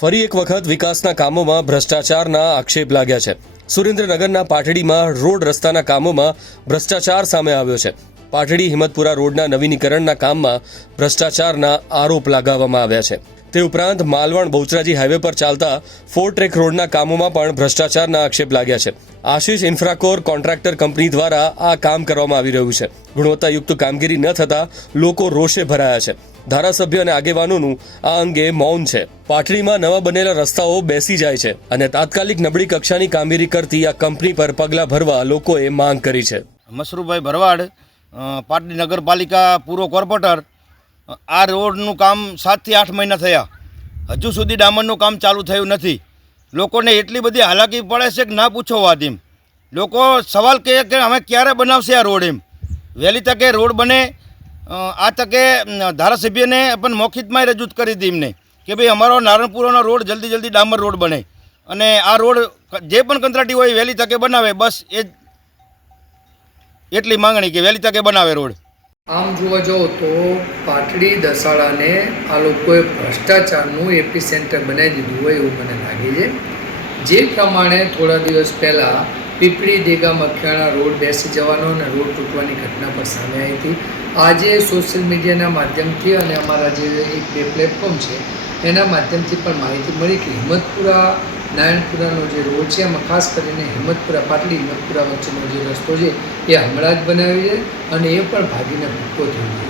ફરી એક વખત વિકાસના કામોમાં ભ્રષ્ટાચારના આક્ષેપ લાગ્યા છે. સુરેન્દ્રનગરના પાટડીમાં રોડ રસ્તાના કામોમાં ભ્રષ્ટાચાર સામે આવ્યો છે. પાટડી હિંમતપુરા રોડના નવીનીકરણના કામમાં ભ્રષ્ટાચારના આરોપ લગાવવામાં આવ્યા છે. તે ઉપરાંત માલવણ બહુચરાજી હાઈવે પર ચાલતા ફોર ટ્રેક રોડના કામોમાં પણ ભ્રષ્ટાચારના આક્ષેપ લાગ્યા છે. આશીષ ઇન્ફ્રાકોર કોન્ટ્રાક્ટર કંપની દ્વારા આ કામ કરવામાં આવી રહ્યું છે. ગુણવત્તાયુક્ત કામગીરી ન થતાં લોકો રોષે ભરાયા છે. ધારાસભ્ય અને આગેવાનોનું આ અંગે મૌન છે. પાટડીમાં નવા બનેલા રસ્તાઓ બેસી જાય છે અને તાત્કાલિક નબળી કક્ષાની કામગીરી કરતી આ કંપની પર પગલાં ભરવા લોકોએ માંગ કરી છે. મસરૂભાઈ ભરવાડ પાટડી નગરપાલિકા પૂર્વ કોર્પોરેટર. આ રોડનું કામ સાતથી આઠ મહિના થયા. હજુ સુધી ડામરનું કામ ચાલુ થયું નથી. લોકોને એટલી બધી હાલાકી પડે છે કે ના પૂછો વાત એમ. લોકો સવાલ કહે કે અમે ક્યારે બનાવશે આ રોડ એમ. વહેલી તકે રોડ બને આ તકે ધારાસભ્યને પણ મોખિતમાં રજૂઆત કરી હતી એમને કે ભાઈ અમારો નારણપુરાનો રોડ જલ્દી જલ્દી ડામર રોડ બને. અને આ રોડ જે પણ કંત્રાટી હોય વહેલી તકે બનાવે, બસ એ એટલી માંગણી કે વહેલી તકે બનાવે રોડ. આમ જોવા જાઓ તો પાટડી દસાડાને આ લોકોએ ભ્રષ્ટાચારનું એપી સેન્ટર બનાવી દીધું હોય એવું મને લાગે છે. જે પ્રમાણે થોડા દિવસ પહેલાં પીપળી દેગા મખિયાણા રોડ બેસી જવાનો અને રોડ તૂટવાની ઘટના પણ સામે આવી હતી. આજે સોશિયલ મીડિયાના માધ્યમથી અને અમારા જે એક બે પ્લેટફોર્મ છે એના માધ્યમથી પણ માહિતી મળી કે હિંમતપુરા, નારાયણપુરાનો જે રોડ છે એમાં ખાસ કરીને હિંમતપુરા, પાટલી, હિંમતપુરા વચ્ચેનો જે રસ્તો છે, એ હમણાં જ બનાવી છે અને એ પણ ભાગીને ભૂક્કો થયો છે.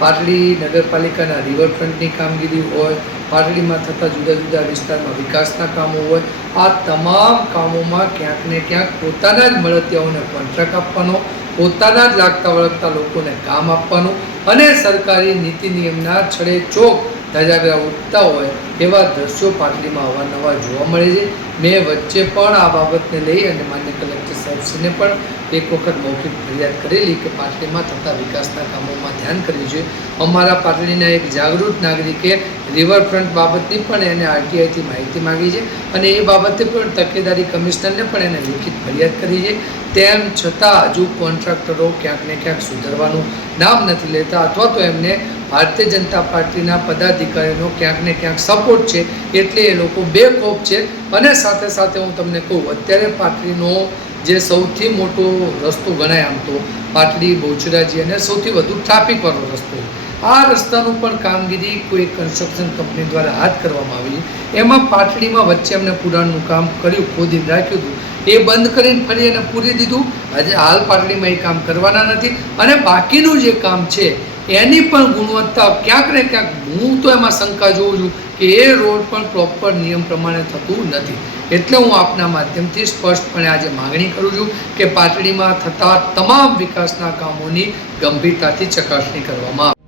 પાટડી નગરપાલિકાના રિવરફ્રન્ટની કામગીરી હોય પાટડીમાં થતા જુદા જુદા વિસ્તારમાં વિકાસના કામો હોય, આ તમામ કામોમાં ક્યાંક ને ક્યાંક પોતાના જ મળતિયાઓને કોન્ટ્રાક્ટ આપવાનો, પોતાના જ લાગતા વળગતા લોકોને કામ આપવાનું અને સરકારી નીતિ નિયમના છડે ચોક ધજાગરા ઉઠતા હોય એવા દ્રશ્યો પાટલીમાં અવારનવાર જોવા મળે છે. મેં વચ્ચે પણ આ બાબતને લઈ અને માન્ય કલેક્ટર સાહેબશ્રીને પણ એક વખત મૌખિક ફરિયાદ કરેલી કે પાટડીમાં થતા વિકાસના કામોમાં ધ્યાન કર્યું છે અમારા પાટડીના એક જાગૃત નાગરિકે રિવરફ્રન્ટ બાબતની પણ એને આરટીઆઈથી માહિતી માંગી છે અને એ બાબતે પણ તકેદારી કમિશનરને પણ એને લિખિત ફરિયાદ કરી છે. તેમ છતાં હજુ કોન્ટ્રાક્ટરો ક્યાંક ને ક્યાંક સુધરવાનું નામ નથી લેતા અથવા તો એમને ભારતીય જનતા પાર્ટીના પદાધિકારીનો ક્યાંક ને ક્યાંક સપોર્ટ છે એટલે એ લોકો બેખોફ છે. અને સાથે સાથે હું તમને કહું, અત્યારે પાટડીનો જે સૌથી મોટો રસ્તો ગણાય આમ તો. પાટડી, બહુચરાજી અને સૌથી વધુ ટ્રાફિકવાળો રસ્તો આ રસ્તાનું પણ કામગીરી કોઈ કન્સ્ટ્રક્શન કંપની દ્વારા હાથ કરવામાં આવી એમાં પાટડીમાં વચ્ચે એમને પુરાણનું કામ કર્યું ખોદી રાખ્યું હતું. એ બંધ કરીને ફરી એને પૂરી દીધું. આજે હાલ પાટડીમાં એ કામ કરવાના નથી. અને બાકીનું જે કામ છે એની પણ ગુણવત્તા ક્યાંક ને ક્યાંક હું તો એમાં શંકા જોઉં છું કે એ રોડ પણ પ્રોપર નિયમ પ્રમાણે થતું નથી. એટલે હું આપના માધ્યમથી સ્પષ્ટપણે આજે માગણી કરું છું કે પાટડીમાં થતા તમામ વિકાસના કામોની ગંભીરતાથી ચકાસણી કરવામાં આવે.